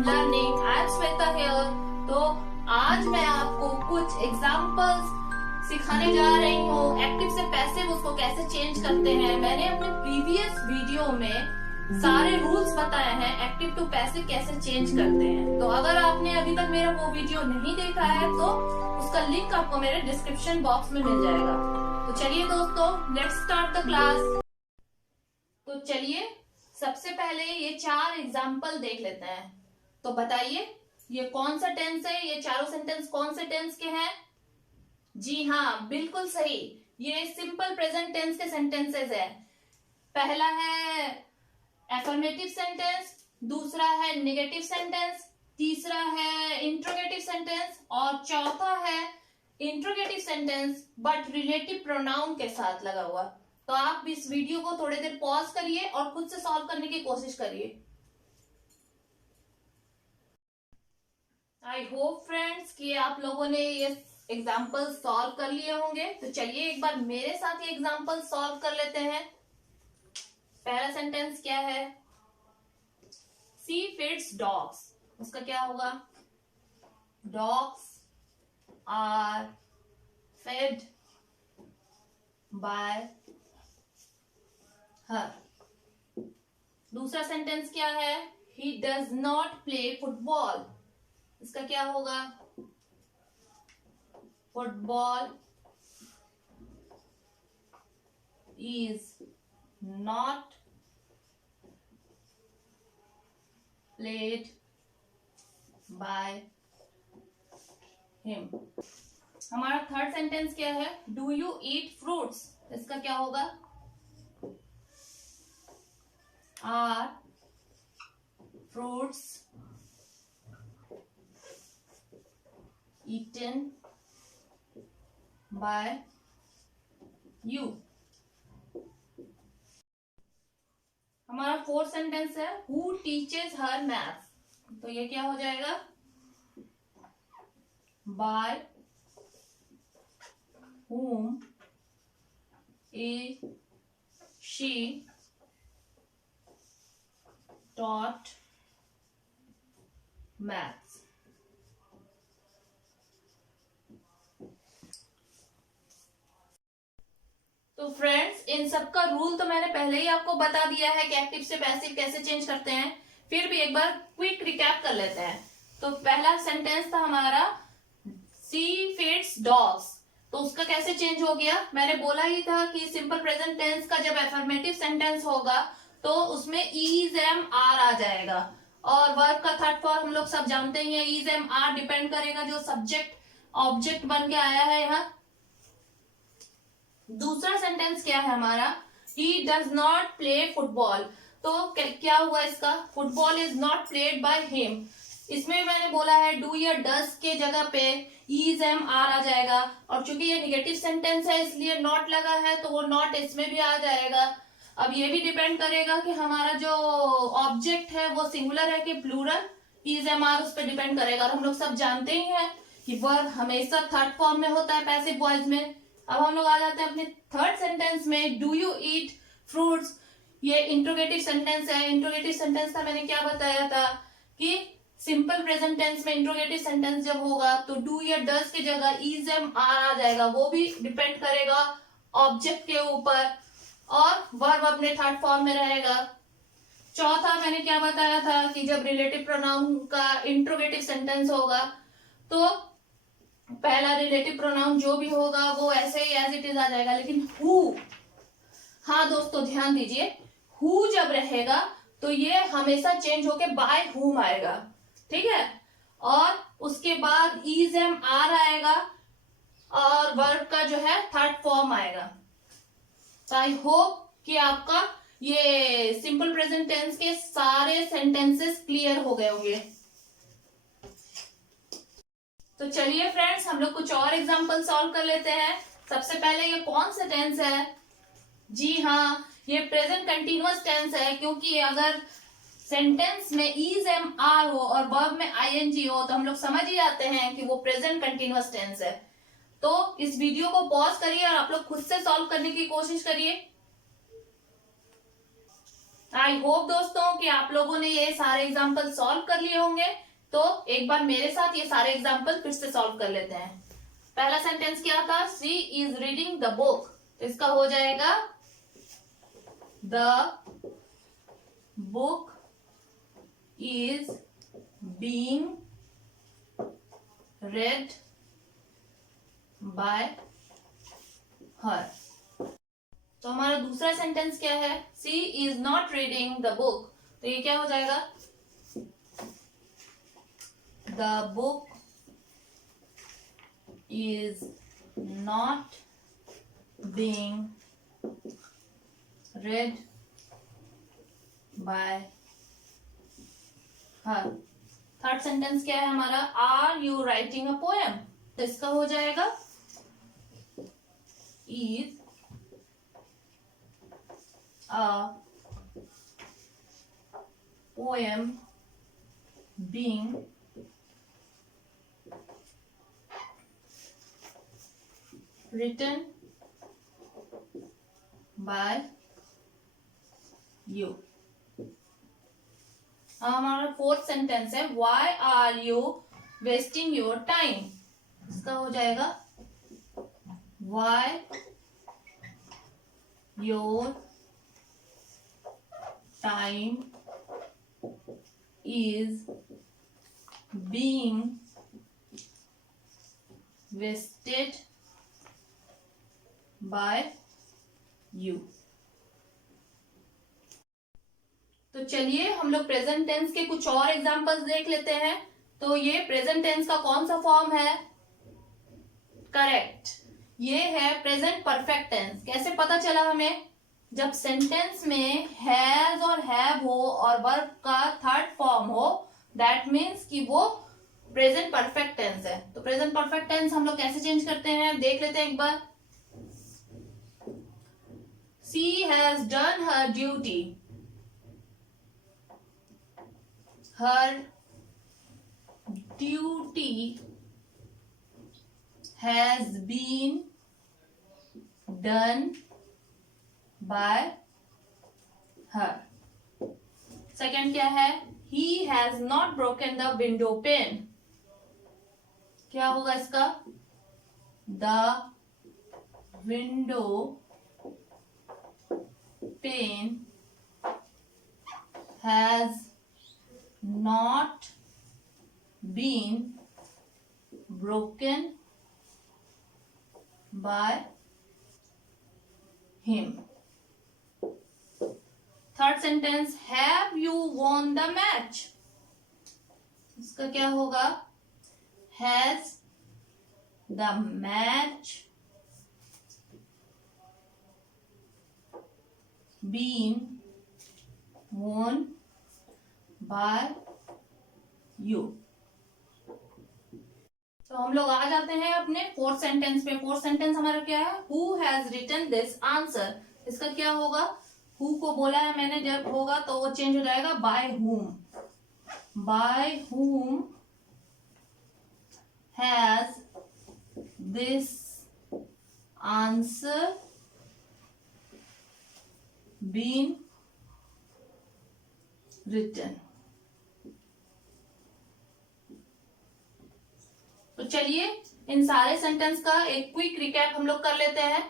Learning. I am Shweta here. तो आज मैं आपको कुछ एग्जांपल्स सिखाने जा रही हूँ। एक्टिव से पैसिव उसको कैसे चेंज करते हैं। मैंने अपने प्रीवियस वीडियो में सारे रूल्स बताए हैं एक्टिव टू पैसिव कैसे चेंज करते हैं। तो अगर आपने अभी तक मेरा वो वीडियो नहीं देखा है तो उसका लिंक आपको मेरे डिस्क्रिप्शन बॉक्स में मिल जाएगा। तो चलिए दोस्तों, लेट्स स्टार्ट द क्लास। तो चलिए सबसे पहले ये 4 एग्जाम्पल देख लेते हैं। तो बताइए ये कौन सा टेंस है, ये चारों सेंटेंस कौन से टेंस के हैं? जी हाँ, बिल्कुल सही, ये सिंपल प्रेजेंट टेंस के सेंटेंसेस है। पहला है एफर्मेटिव सेंटेंस, दूसरा है नेगेटिव सेंटेंस, तीसरा है इंट्रोगेटिव सेंटेंस और चौथा है interrogative sentence but relative pronoun के साथ लगा हुआ। तो आप इस वीडियो को थोड़ी देर पॉज करिए और खुद से सॉल्व करने की कोशिश करिए। आई होप फ्रेंड्स कि आप लोगों ने ये एग्जाम्पल सॉल्व कर लिए होंगे। तो चलिए एक बार मेरे साथ ये एग्जाम्पल सॉल्व कर लेते हैं। पहला सेंटेंस क्या है? She feeds dogs. उसका क्या होगा? Dogs are fed by her. दूसरा सेंटेंस क्या है? He does not play football. इसका क्या होगा? Football is not played by him. हमारा थर्ड सेंटेंस क्या है? Do you eat fruits. इसका क्या होगा? Are fruits eaten by you। हमारा फोर्थ सेंटेंस है who teaches her maths। तो ये क्या हो जाएगा? by whom is she taught maths। तो फ्रेंड्स, इन सब का रूल तो मैंने पहले ही आपको बता दिया है कि एक्टिव से पैसिव कैसे चेंज करते हैं। फिर भी एक बार क्विक रिकैप कर लेते हैं। तो पहला सेंटेंस था हमारा सी फीड्स डॉग्स। तो उसका कैसे चेंज हो गया? मैंने बोला ही था कि सिंपल प्रेजेंट टेंस का जब एफर्मेटिव सेंटेंस होगा तो उसमें इज एम आर आ जाएगा। और वर्ब का थर्ड फॉर्म हम लोग सब जानते ही हैं, इज एम आर डिपेंड करेगा जो सब्जेक्ट ऑब्जेक्ट बन के आया है यहाँ। दूसरा सेंटेंस क्या है हमारा? ही डज नॉट प्ले फुटबॉल। तो क्या हुआ इसका? Football is not played by him. इसमें मैंने बोला है डू या डज के जगह पे इज एम आर आ जाएगा। और चूंकि ये नेगेटिव सेंटेंस है इसलिए नॉट लगा है तो वो नॉट इसमें भी आ जाएगा। अब ये भी डिपेंड करेगा कि हमारा जो ऑब्जेक्ट है वो सिंगुलर है कि प्लूरल। इज एम आर उस पर डिपेंड करेगा। और हम लोग सब जानते ही हैं कि वर्ब हमेशा थर्ड फॉर्म में होता है पैसिव वॉइस में। अब हम लोग आ जाते हैं अपने थर्ड सेंटेंस में, डू यू ईट फ्रूट्स। ये इंट्रोगेटिव सेंटेंस है। इंट्रोगेटिव सेंटेंस था, मैंने क्या बताया था कि सिंपल प्रेजेंट टेंस में इंट्रोगेटिव सेंटेंस जब होगा तो डू या डज की जगह इज एम आर आ जाएगा। वो भी डिपेंड करेगा ऑब्जेक्ट के ऊपर और वर्ब अपने थर्ड फॉर्म में रहेगा। चौथा मैंने क्या बताया था कि जब रिलेटिव प्रोनाउन का इंट्रोगेटिव सेंटेंस होगा तो पहला रिलेटिव प्रोनाउन जो भी होगा वो ऐसे ही एज इट इज आ जाएगा। लेकिन हु, हाँ दोस्तों ध्यान दीजिए, हु जब रहेगा तो ये हमेशा चेंज होके बाय हुम आएगा, ठीक है। और उसके बाद इज एम आर आएगा और वर्ब का जो है थर्ड फॉर्म आएगा। तो आई होप कि आपका ये सिंपल प्रेजेंट टेंस के सारे सेंटेंसेस क्लियर हो गए होंगे। तो चलिए फ्रेंड्स, हम लोग कुछ और एग्जांपल सॉल्व कर लेते हैं। सबसे पहले ये कौन सा टेंस है? जी हाँ, ये प्रेजेंट कंटिन्यूअस टेंस है। क्योंकि अगर सेंटेंस में इज एम आर हो और वर्ब में आईएनजी हो तो हम लोग समझ ही जाते हैं कि वो प्रेजेंट कंटिन्यूअस टेंस है। तो इस वीडियो को पॉज करिए और आप लोग खुद से सॉल्व करने की कोशिश करिए। आई होप दोस्तों कि आप लोगों ने ये सारे एग्जाम्पल सॉल्व कर लिए होंगे। तो एक बार मेरे साथ ये सारे एग्जाम्पल फिर से सॉल्व कर लेते हैं। पहला सेंटेंस क्या था, she is reading the book, तो इसका हो जाएगा the book is being read by her। तो हमारा दूसरा सेंटेंस क्या है, she is not reading the book, तो ये क्या हो जाएगा, the book is not being read by her। Third sentence क्या है हमारा, are you writing a poem, तो इसका हो जाएगा is a poem being written by you. हमारा फोर्थ सेंटेंस है, Y are you wasting your time, इसका हो जाएगा why your time is being wasted by you. तो चलिए हम लोग प्रेजेंट टेंस के कुछ और एग्जांपल्स देख लेते हैं। तो ये प्रेजेंट टेंस का कौन सा फॉर्म है, करेक्ट, ये है प्रेजेंट परफेक्ट टेंस। कैसे पता चला हमें, जब सेंटेंस में हैज और हैव हो और वर्ब का थर्ड फॉर्म हो, दैट मीन्स कि वो प्रेजेंट परफेक्ट टेंस है। तो प्रेजेंट परफेक्ट टेंस हम लोग कैसे चेंज करते हैं, देख लेते हैं एक बार। She has done her duty, her duty has been done by her। Second क्या है, he has not broken the window pane, क्या होगा इसका, the window pane has not been broken by him। Third sentence, have you won the match, इसका क्या होगा, has the match been won by you। तो हम लोग आ जाते हैं अपने फोर्थ सेंटेंस पे। फोर्थ सेंटेंस हमारा क्या है, who has written this answer, इसका क्या होगा, हु को बोला है मैंने, जब होगा तो वो चेंज हो जाएगा by whom has this answer been written. तो चलिए इन सारे सेंटेंस का एक क्विक रिकैप हम लोग कर लेते हैं।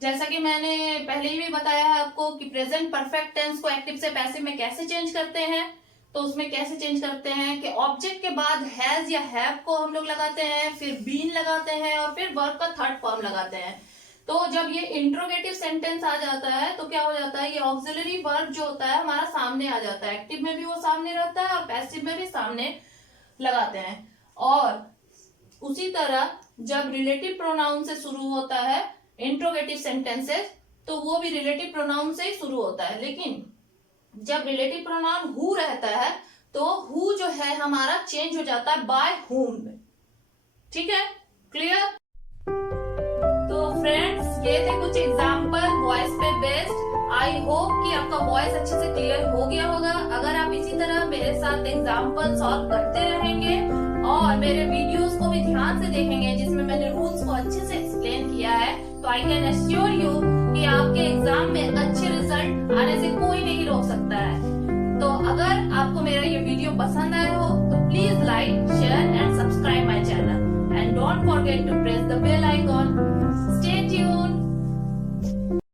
जैसा कि मैंने पहले ही भी बताया है आपको कि प्रेजेंट परफेक्ट टेंस को एक्टिव से पैसिव में कैसे चेंज करते हैं। तो उसमें कैसे चेंज करते हैं कि ऑब्जेक्ट के बाद हैज या हैव को हम लोग लगाते हैं, फिर बीन लगाते हैं और फिर वर्ब का थर्ड फॉर्म लगाते हैं। तो जब ये इंट्रोगेटिव सेंटेंस आ जाता है तो क्या हो जाता है, ये ऑक्सिलरी वर्ब जो होता है हमारा सामने आ जाता है। एक्टिव में भी वो सामने रहता है और पैसिव में भी सामने लगाते हैं। और उसी तरह जब रिलेटिव प्रोनाउन से शुरू होता है इंट्रोगेटिव सेंटेंसेस, तो वो भी रिलेटिव प्रोनाउन से ही शुरू होता है। लेकिन जब रिलेटिव प्रोनाउन हु रहता है तो हु जो है हमारा चेंज हो जाता है बाय हुम में। ठीक है, क्लियर। तो फ्रेंड्स ये थे कुछ एग्जाम्पल वॉइस पे बेस्ड। आई होप कि आपका वॉइस अच्छे से क्लियर हो गया होगा। अगर आप इसी तरह मेरे साथ एग्जाम्पल सॉल्व करते रहेंगे और मेरे वीडियोस को भी ध्यान से देखेंगे जिसमें मैंने रूल्स को अच्छे से एक्सप्लेन किया है, तो आई कैन एश्योर यू कि आपके एग्जाम में अच्छे रिजल्ट आने से कोई नहीं रोक सकता। सकता है। तो अगर आपको मेरा ये वीडियो पसंद आया हो तो please like, share and subscribe my channel and don't forget to press the bell icon